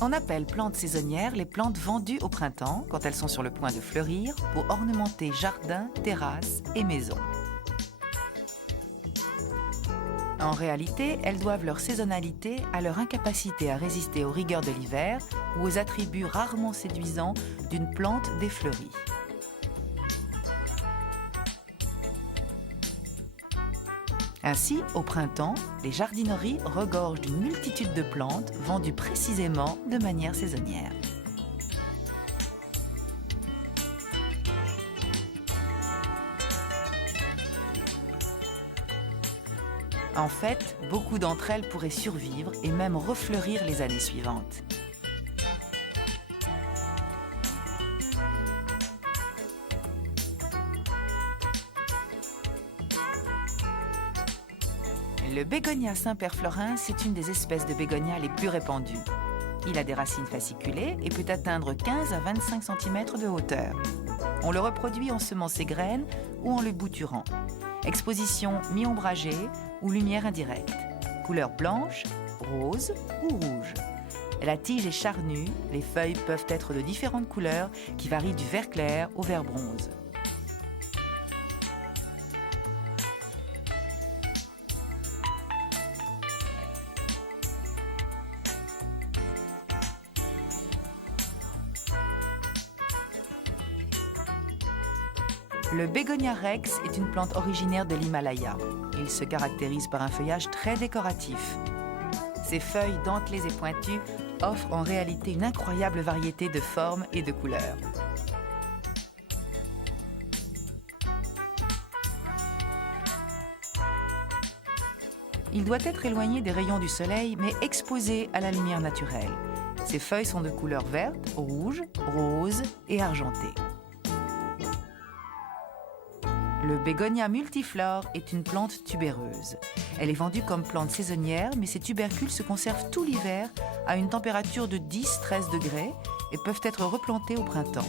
On appelle plantes saisonnières les plantes vendues au printemps quand elles sont sur le point de fleurir pour ornementer jardins, terrasses et maisons. En réalité, elles doivent leur saisonnalité à leur incapacité à résister aux rigueurs de l'hiver ou aux attributs rarement séduisants d'une plante défleurie. Ainsi, au printemps, les jardineries regorgent d'une multitude de plantes vendues précisément de manière saisonnière. En fait, beaucoup d'entre elles pourraient survivre et même refleurir les années suivantes. Le bégonia Saint-Père-Florin, c'est une des espèces de bégonia les plus répandues. Il a des racines fasciculées et peut atteindre 15 à 25 cm de hauteur. On le reproduit en semant ses graines ou en le bouturant. Exposition mi-ombragée ou lumière indirecte. Couleur blanche, rose ou rouge. La tige est charnue, les feuilles peuvent être de différentes couleurs qui varient du vert clair au vert bronze. Le bégonia rex est une plante originaire de l'Himalaya. Il se caractérise par un feuillage très décoratif. Ses feuilles dentelées et pointues offrent en réalité une incroyable variété de formes et de couleurs. Il doit être éloigné des rayons du soleil, mais exposé à la lumière naturelle. Ses feuilles sont de couleur verte, rouge, rose et argentée. Le bégonia multiflore est une plante tubéreuse. Elle est vendue comme plante saisonnière, mais ses tubercules se conservent tout l'hiver à une température de 10-13 degrés et peuvent être replantés au printemps.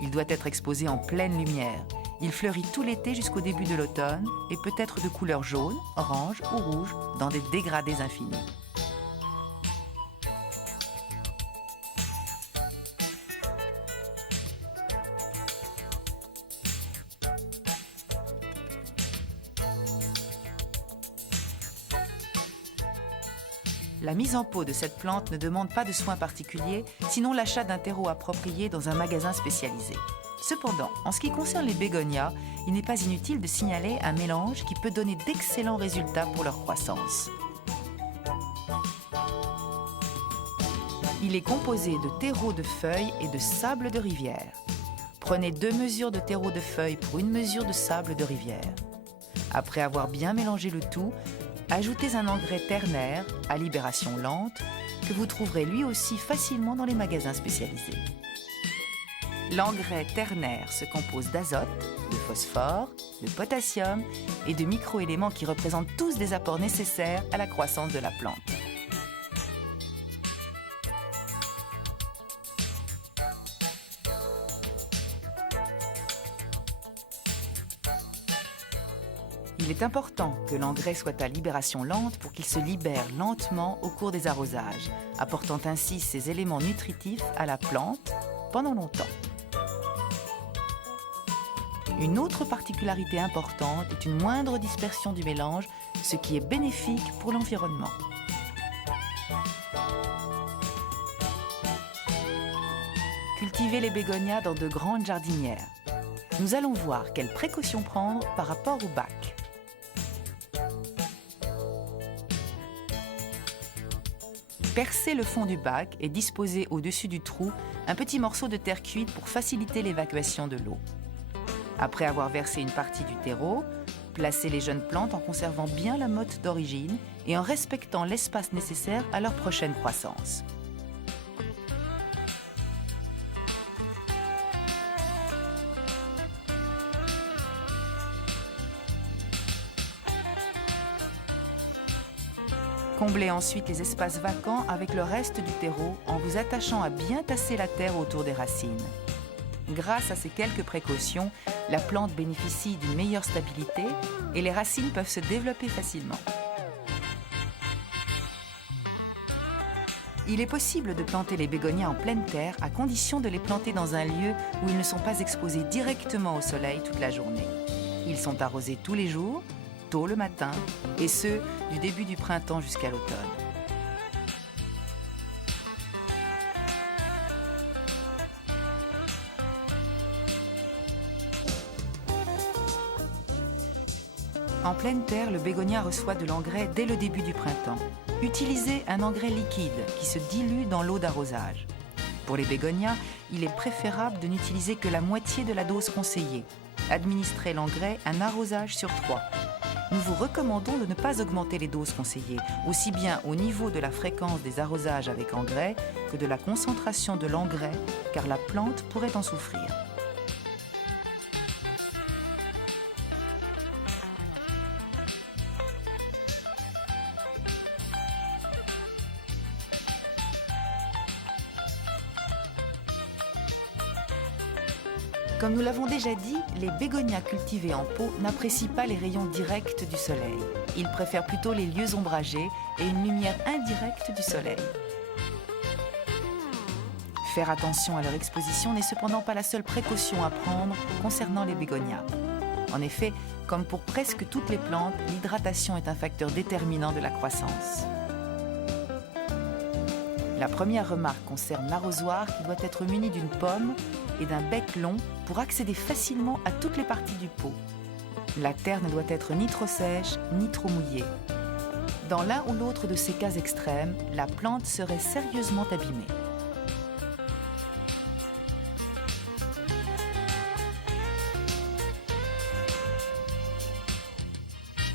Il doit être exposé en pleine lumière. Il fleurit tout l'été jusqu'au début de l'automne et peut être de couleur jaune, orange ou rouge dans des dégradés infinis. La mise en pot de cette plante ne demande pas de soins particuliers, sinon l'achat d'un terreau approprié dans un magasin spécialisé. Cependant, en ce qui concerne les bégonias, il n'est pas inutile de signaler un mélange qui peut donner d'excellents résultats pour leur croissance. Il est composé de terreau de feuilles et de sable de rivière. Prenez 2 mesures de terreau de feuilles pour 1 mesure de sable de rivière. Après avoir bien mélangé le tout, ajoutez un engrais ternaire à libération lente que vous trouverez lui aussi facilement dans les magasins spécialisés. L'engrais ternaire se compose d'azote, de phosphore, de potassium et de microéléments qui représentent tous des apports nécessaires à la croissance de la plante. Il est important que l'engrais soit à libération lente pour qu'il se libère lentement au cours des arrosages, apportant ainsi ces éléments nutritifs à la plante pendant longtemps. Une autre particularité importante est une moindre dispersion du mélange, ce qui est bénéfique pour l'environnement. Cultivez les bégonias dans de grandes jardinières. Nous allons voir quelles précautions prendre par rapport au bac. Percez le fond du bac et disposez au-dessus du trou un petit morceau de terre cuite pour faciliter l'évacuation de l'eau. Après avoir versé une partie du terreau, placez les jeunes plantes en conservant bien la motte d'origine et en respectant l'espace nécessaire à leur prochaine croissance. Comblez ensuite les espaces vacants avec le reste du terreau en vous attachant à bien tasser la terre autour des racines. Grâce à ces quelques précautions, la plante bénéficie d'une meilleure stabilité et les racines peuvent se développer facilement. Il est possible de planter les bégonias en pleine terre à condition de les planter dans un lieu où ils ne sont pas exposés directement au soleil toute la journée. Ils sont arrosés tous les jours, tôt le matin, et ce, du début du printemps jusqu'à l'automne. En pleine terre, le bégonia reçoit de l'engrais dès le début du printemps. Utilisez un engrais liquide qui se dilue dans l'eau d'arrosage. Pour les bégonias, il est préférable de n'utiliser que la moitié de la dose conseillée. Administrez l'engrais un arrosage sur 3. Nous vous recommandons de ne pas augmenter les doses conseillées, aussi bien au niveau de la fréquence des arrosages avec engrais que de la concentration de l'engrais, car la plante pourrait en souffrir. Comme nous l'avons déjà dit, les bégonias cultivés en pot n'apprécient pas les rayons directs du soleil. Ils préfèrent plutôt les lieux ombragés et une lumière indirecte du soleil. Faire attention à leur exposition n'est cependant pas la seule précaution à prendre concernant les bégonias. En effet, comme pour presque toutes les plantes, l'hydratation est un facteur déterminant de la croissance. La première remarque concerne l'arrosoir qui doit être muni d'une pomme et d'un bec long pour accéder facilement à toutes les parties du pot. La terre ne doit être ni trop sèche ni trop mouillée. Dans l'un ou l'autre de ces cas extrêmes, la plante serait sérieusement abîmée.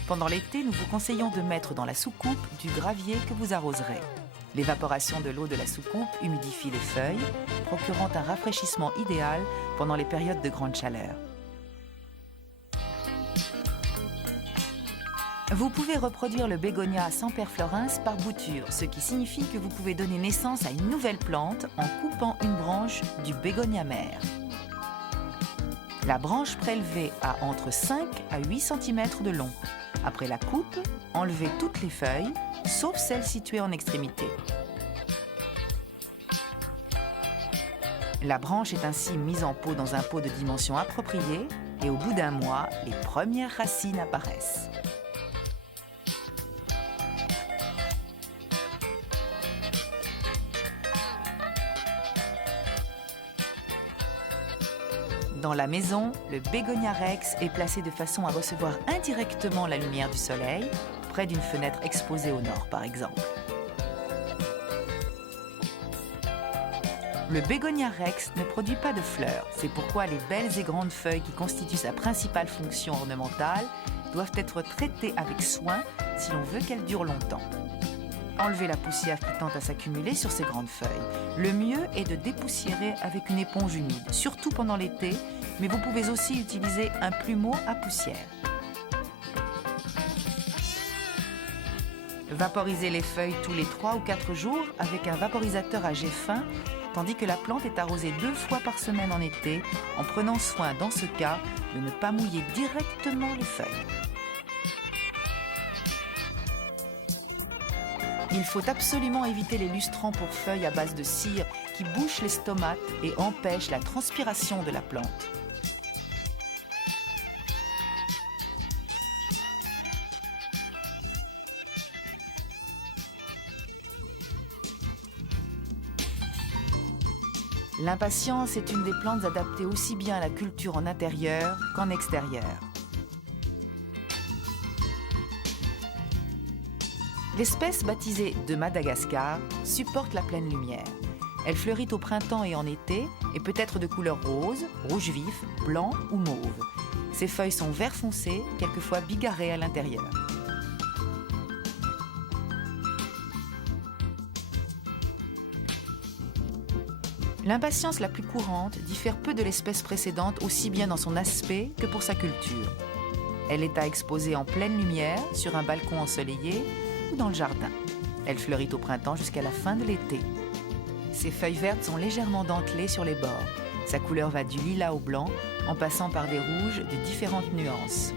Pendant l'été, nous vous conseillons de mettre dans la soucoupe du gravier que vous arroserez. L'évaporation de l'eau de la soucoupe humidifie les feuilles, procurant un rafraîchissement idéal pendant les périodes de grande chaleur. Vous pouvez reproduire le bégonia semperflorens par bouture, ce qui signifie que vous pouvez donner naissance à une nouvelle plante en coupant une branche du bégonia mère. La branche prélevée a entre 5 à 8 cm de long. Après la coupe, enlevez toutes les feuilles, sauf celles situées en extrémité. La branche est ainsi mise en pot dans un pot de dimension appropriée et au bout d'un mois, les premières racines apparaissent. Dans la maison, le bégonia rex est placé de façon à recevoir indirectement la lumière du soleil, près d'une fenêtre exposée au nord par exemple. Le bégonia rex ne produit pas de fleurs, c'est pourquoi les belles et grandes feuilles qui constituent sa principale fonction ornementale doivent être traitées avec soin si l'on veut qu'elles durent longtemps. Enlevez la poussière qui tend à s'accumuler sur ces grandes feuilles. Le mieux est de dépoussiérer avec une éponge humide, surtout pendant l'été, mais vous pouvez aussi utiliser un plumeau à poussière. Vaporisez les feuilles tous les 3 ou 4 jours avec un vaporisateur à jet fin, tandis que la plante est arrosée 2 fois par semaine en été, en prenant soin, dans ce cas, de ne pas mouiller directement les feuilles. Il faut absolument éviter les lustrants pour feuilles à base de cire qui bouchent les stomates et empêchent la transpiration de la plante. L'impatience est une des plantes adaptées aussi bien à la culture en intérieur qu'en extérieur. L'espèce baptisée de Madagascar supporte la pleine lumière. Elle fleurit au printemps et en été et peut être de couleur rose, rouge vif, blanc ou mauve. Ses feuilles sont vert foncé, quelquefois bigarrées à l'intérieur. L'impatience la plus courante diffère peu de l'espèce précédente aussi bien dans son aspect que pour sa culture. Elle est à exposer en pleine lumière, sur un balcon ensoleillé ou dans le jardin. Elle fleurit au printemps jusqu'à la fin de l'été. Ses feuilles vertes sont légèrement dentelées sur les bords. Sa couleur va du lilas au blanc, en passant par des rouges de différentes nuances.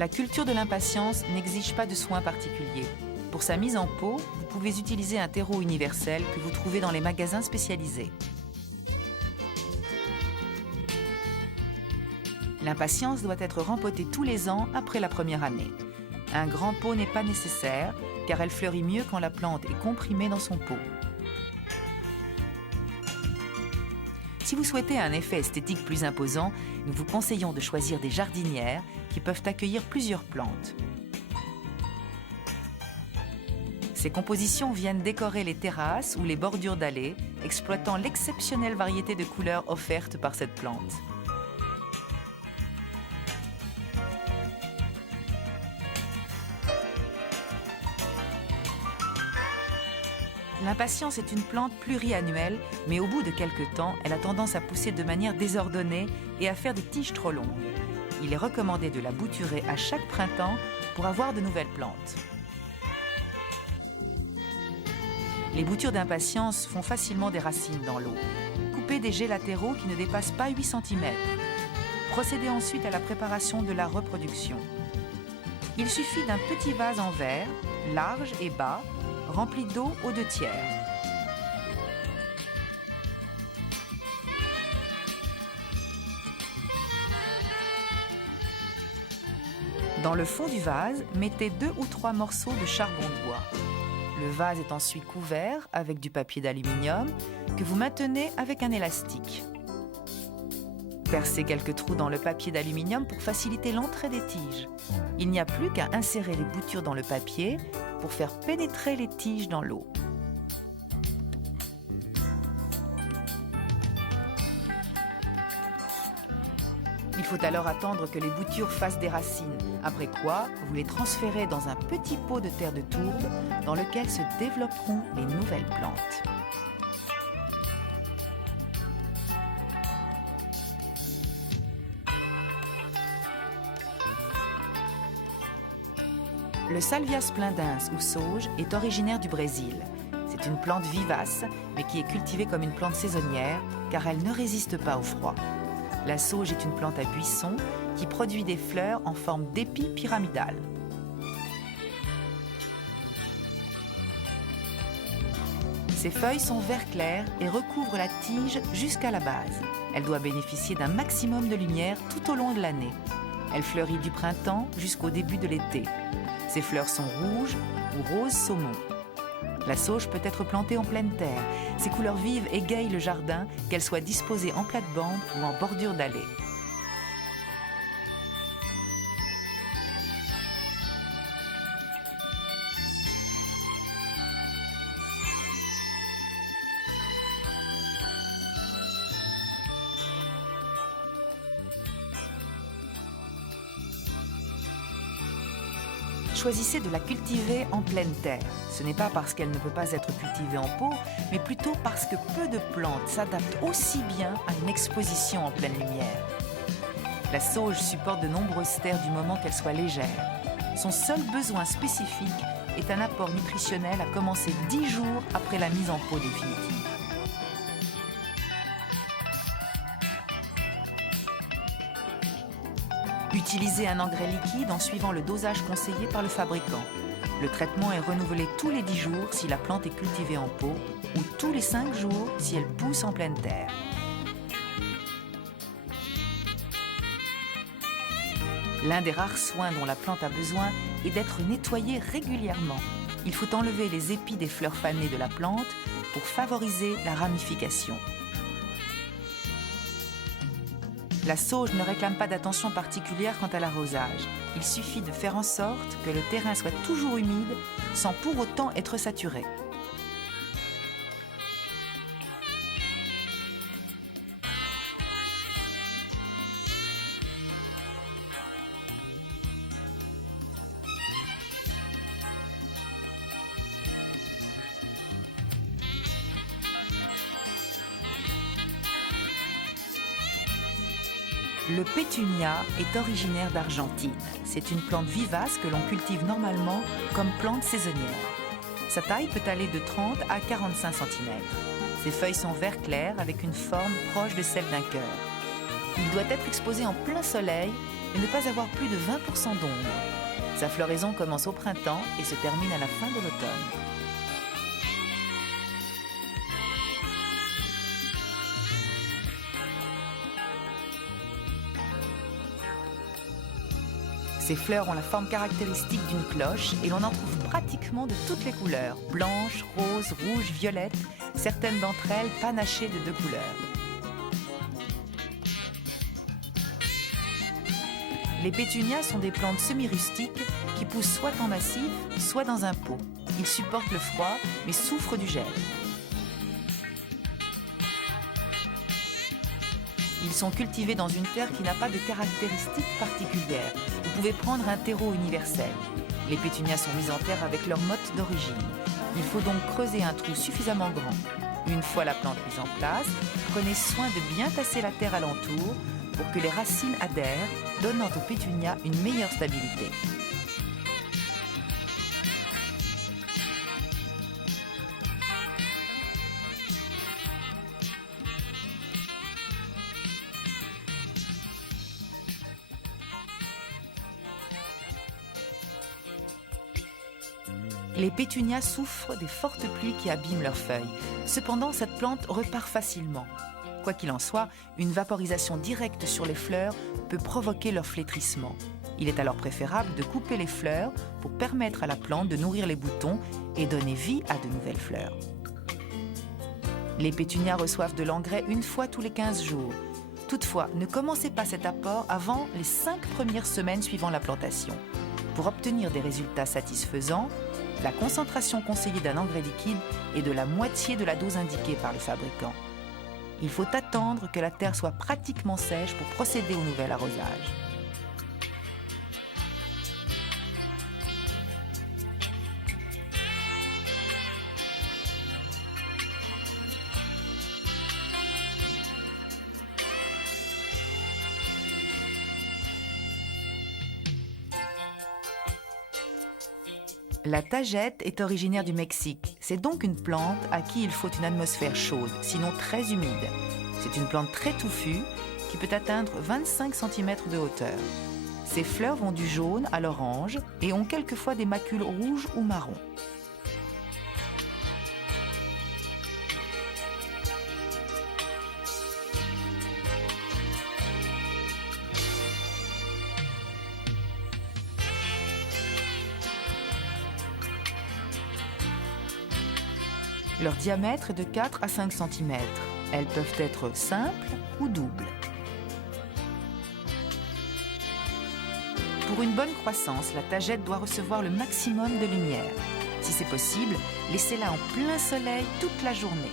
La culture de l'impatience n'exige pas de soins particuliers. Pour sa mise en pot, vous pouvez utiliser un terreau universel que vous trouvez dans les magasins spécialisés. L'impatience doit être rempotée tous les ans après la première année. Un grand pot n'est pas nécessaire, car elle fleurit mieux quand la plante est comprimée dans son pot. Si vous souhaitez un effet esthétique plus imposant, nous vous conseillons de choisir des jardinières qui peuvent accueillir plusieurs plantes. Ces compositions viennent décorer les terrasses ou les bordures d'allées, exploitant l'exceptionnelle variété de couleurs offertes par cette plante. L'impatience est une plante pluriannuelle, mais au bout de quelques temps, elle a tendance à pousser de manière désordonnée et à faire des tiges trop longues. Il est recommandé de la bouturer à chaque printemps pour avoir de nouvelles plantes. Les boutures d'impatience font facilement des racines dans l'eau. Coupez des jets latéraux qui ne dépassent pas 8 cm. Procédez ensuite à la préparation de la reproduction. Il suffit d'un petit vase en verre, large et bas, rempli d'eau aux 2/3. Dans le fond du vase, mettez 2 ou 3 morceaux de charbon de bois. Le vase est ensuite couvert avec du papier d'aluminium que vous maintenez avec un élastique. Percez quelques trous dans le papier d'aluminium pour faciliter l'entrée des tiges. Il n'y a plus qu'à insérer les boutures dans le papier pour faire pénétrer les tiges dans l'eau. Il faut alors attendre que les boutures fassent des racines, après quoi vous les transférez dans un petit pot de terre de tourbe dans lequel se développeront les nouvelles plantes. Le Salvia splendens ou sauge est originaire du Brésil. C'est une plante vivace, mais qui est cultivée comme une plante saisonnière, car elle ne résiste pas au froid. La sauge est une plante à buisson qui produit des fleurs en forme d'épi pyramidal. Ses feuilles sont vert clair et recouvrent la tige jusqu'à la base. Elle doit bénéficier d'un maximum de lumière tout au long de l'année. Elle fleurit du printemps jusqu'au début de l'été. Ses fleurs sont rouges ou rose saumon. La sauge peut être plantée en pleine terre. Ses couleurs vives égayent le jardin, qu'elles soient disposées en plate-bande ou en bordure d'allée. Choisissez de la cultiver en pleine terre. Ce n'est pas parce qu'elle ne peut pas être cultivée en pot, mais plutôt parce que peu de plantes s'adaptent aussi bien à une exposition en pleine lumière. La sauge supporte de nombreuses terres du moment qu'elle soit légère. Son seul besoin spécifique est un apport nutritionnel à commencer 10 jours après la mise en pot définitive. Utilisez un engrais liquide en suivant le dosage conseillé par le fabricant. Le traitement est renouvelé tous les 10 jours si la plante est cultivée en pot ou tous les 5 jours si elle pousse en pleine terre. L'un des rares soins dont la plante a besoin est d'être nettoyée régulièrement. Il faut enlever les épis des fleurs fanées de la plante pour favoriser la ramification. La sauge ne réclame pas d'attention particulière quant à l'arrosage. Il suffit de faire en sorte que le terrain soit toujours humide sans pour autant être saturé. Le pétunia est originaire d'Argentine. C'est une plante vivace que l'on cultive normalement comme plante saisonnière. Sa taille peut aller de 30 à 45 cm. Ses feuilles sont vert clair avec une forme proche de celle d'un cœur. Il doit être exposé en plein soleil et ne pas avoir plus de 20% d'ombre. Sa floraison commence au printemps et se termine à la fin de l'automne. Ces fleurs ont la forme caractéristique d'une cloche et l'on en trouve pratiquement de toutes les couleurs, blanches, roses, rouges, violettes, certaines d'entre elles panachées de 2 couleurs. Les pétunias sont des plantes semi-rustiques qui poussent soit en massif, soit dans un pot. Ils supportent le froid, mais souffrent du gel. Ils sont cultivés dans une terre qui n'a pas de caractéristiques particulières. Vous pouvez prendre un terreau universel. Les pétunias sont mises en terre avec leur motte d'origine. Il faut donc creuser un trou suffisamment grand. Une fois la plante mise en place, prenez soin de bien tasser la terre alentour pour que les racines adhèrent, donnant aux pétunias une meilleure stabilité. Les pétunias souffrent des fortes pluies qui abîment leurs feuilles. Cependant, cette plante repart facilement. Quoi qu'il en soit, une vaporisation directe sur les fleurs peut provoquer leur flétrissement. Il est alors préférable de couper les fleurs pour permettre à la plante de nourrir les boutons et donner vie à de nouvelles fleurs. Les pétunias reçoivent de l'engrais une fois tous les 15 jours. Toutefois, ne commencez pas cet apport avant les 5 premières semaines suivant la plantation. Pour obtenir des résultats satisfaisants, la concentration conseillée d'un engrais liquide est de la moitié de la dose indiquée par les fabricants. Il faut attendre que la terre soit pratiquement sèche pour procéder au nouvel arrosage. La tagette est originaire du Mexique. C'est donc une plante à qui il faut une atmosphère chaude, sinon très humide. C'est une plante très touffue qui peut atteindre 25 cm de hauteur. Ses fleurs vont du jaune à l'orange et ont quelquefois des macules rouges ou marron. Leur diamètre est de 4 à 5 cm. Elles peuvent être simples ou doubles. Pour une bonne croissance, la tagette doit recevoir le maximum de lumière. Si c'est possible, laissez-la en plein soleil toute la journée.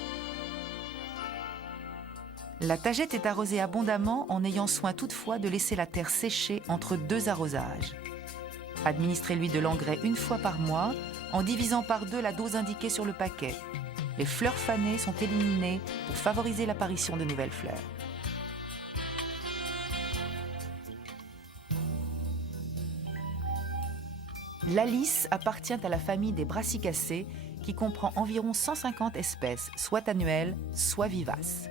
La tagette est arrosée abondamment en ayant soin toutefois de laisser la terre sécher entre 2 arrosages. Administrez-lui de l'engrais une fois par mois en divisant par 2 la dose indiquée sur le paquet. Les fleurs fanées sont éliminées pour favoriser l'apparition de nouvelles fleurs. L'alice appartient à la famille des brassicacées qui comprend environ 150 espèces, soit annuelles, soit vivaces.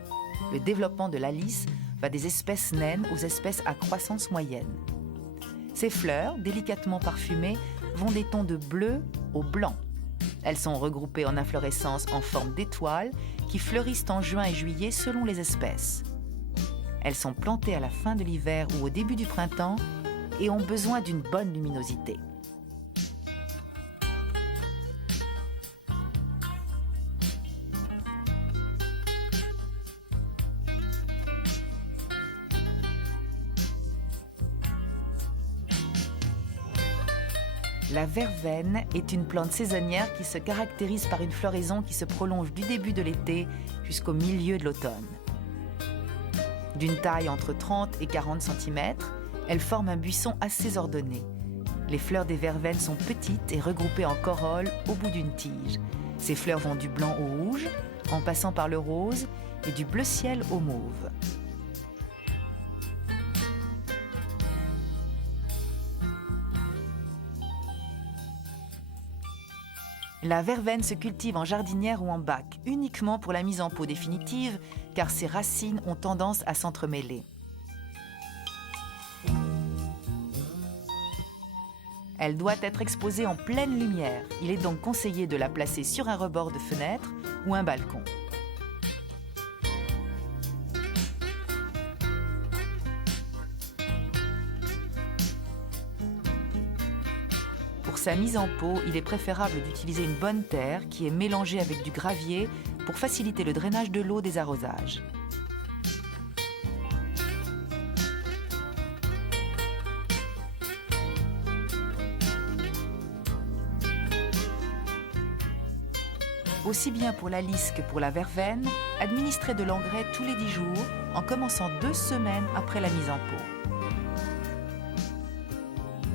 Le développement de l'alice va des espèces naines aux espèces à croissance moyenne. Ces fleurs, délicatement parfumées, vont des tons de bleu au blanc. Elles sont regroupées en inflorescences en forme d'étoiles qui fleurissent en juin et juillet selon les espèces. Elles sont plantées à la fin de l'hiver ou au début du printemps et ont besoin d'une bonne luminosité. La verveine est une plante saisonnière qui se caractérise par une floraison qui se prolonge du début de l'été jusqu'au milieu de l'automne. D'une taille entre 30 et 40 cm, elle forme un buisson assez ordonné. Les fleurs des verveines sont petites et regroupées en corolles au bout d'une tige. Ces fleurs vont du blanc au rouge, en passant par le rose et du bleu ciel au mauve. La verveine se cultive en jardinière ou en bac, uniquement pour la mise en pot définitive, car ses racines ont tendance à s'entremêler. Elle doit être exposée en pleine lumière. Il est donc conseillé de la placer sur un rebord de fenêtre ou un balcon. Pour sa mise en pot, il est préférable d'utiliser une bonne terre qui est mélangée avec du gravier pour faciliter le drainage de l'eau des arrosages. Aussi bien pour la lys que pour la verveine, administrez de l'engrais tous les 10 jours en commençant 2 semaines après la mise en pot.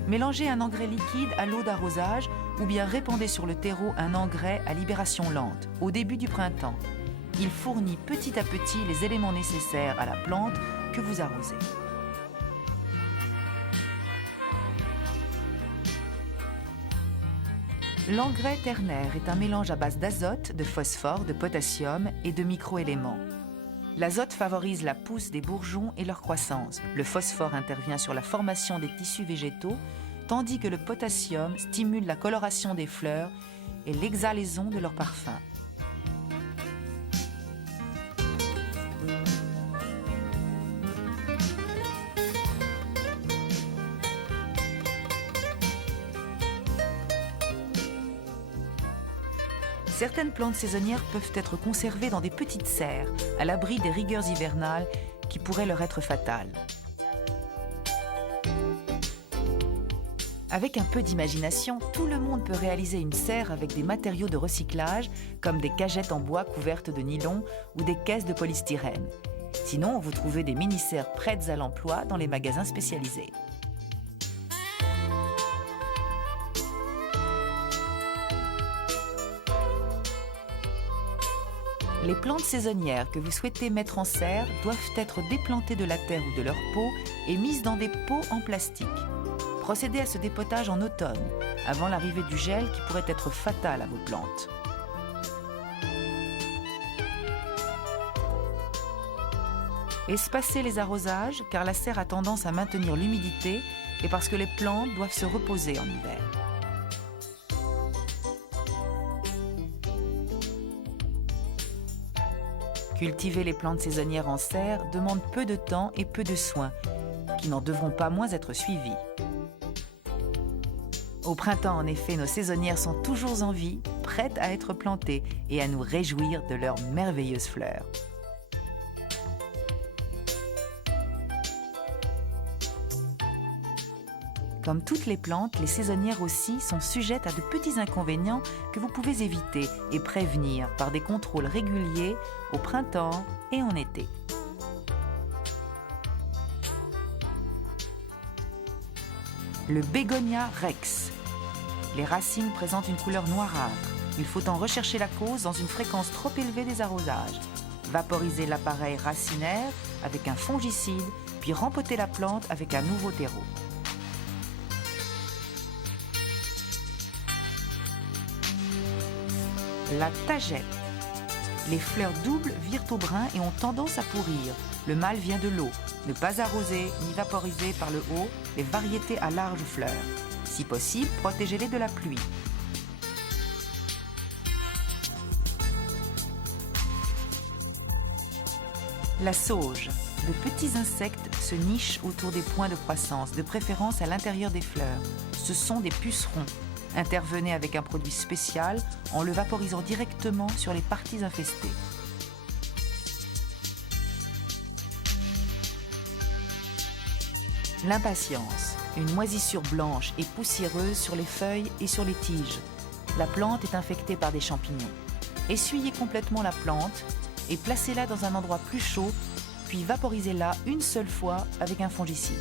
Mélangez un engrais liquide à l'eau d'arrosage ou bien répandez sur le terreau un engrais à libération lente au début du printemps. Il fournit petit à petit les éléments nécessaires à la plante que vous arrosez. L'engrais ternaire est un mélange à base d'azote, de phosphore, de potassium et de microéléments. L'azote favorise la pousse des bourgeons et leur croissance. Le phosphore intervient sur la formation des tissus végétaux, tandis que le potassium stimule la coloration des fleurs et l'exhalaison de leur parfum. Certaines plantes saisonnières peuvent être conservées dans des petites serres, à l'abri des rigueurs hivernales qui pourraient leur être fatales. Avec un peu d'imagination, tout le monde peut réaliser une serre avec des matériaux de recyclage, comme des cagettes en bois couvertes de nylon ou des caisses de polystyrène. Sinon, vous trouvez des mini-serres prêtes à l'emploi dans les magasins spécialisés. Les plantes saisonnières que vous souhaitez mettre en serre doivent être déplantées de la terre ou de leur pot et mises dans des pots en plastique. Procédez à ce dépotage en automne, avant l'arrivée du gel qui pourrait être fatal à vos plantes. Espacez les arrosages car la serre a tendance à maintenir l'humidité et parce que les plantes doivent se reposer en hiver. Cultiver les plantes saisonnières en serre demande peu de temps et peu de soins, qui n'en devront pas moins être suivis. Au printemps, en effet, nos saisonnières sont toujours en vie, prêtes à être plantées et à nous réjouir de leurs merveilleuses fleurs. Comme toutes les plantes, les saisonnières aussi sont sujettes à de petits inconvénients que vous pouvez éviter et prévenir par des contrôles réguliers au printemps et en été. Le bégonia rex. Les racines présentent une couleur noirâtre. Il faut en rechercher la cause dans une fréquence trop élevée des arrosages. Vaporisez l'appareil racinaire avec un fongicide, puis rempotez la plante avec un nouveau terreau. La tagette. Les fleurs doubles virent au brun et ont tendance à pourrir. Le mal vient de l'eau. Ne pas arroser ni vaporiser par le haut les variétés à larges fleurs. Si possible, protégez-les de la pluie. La sauge. De petits insectes se nichent autour des points de croissance, de préférence à l'intérieur des fleurs. Ce sont des pucerons. Intervenez avec un produit spécial en le vaporisant directement sur les parties infestées. L'impatience, une moisissure blanche et poussiéreuse sur les feuilles et sur les tiges. La plante est infectée par des champignons. Essuyez complètement la plante et placez-la dans un endroit plus chaud, puis vaporisez-la une seule fois avec un fongicide.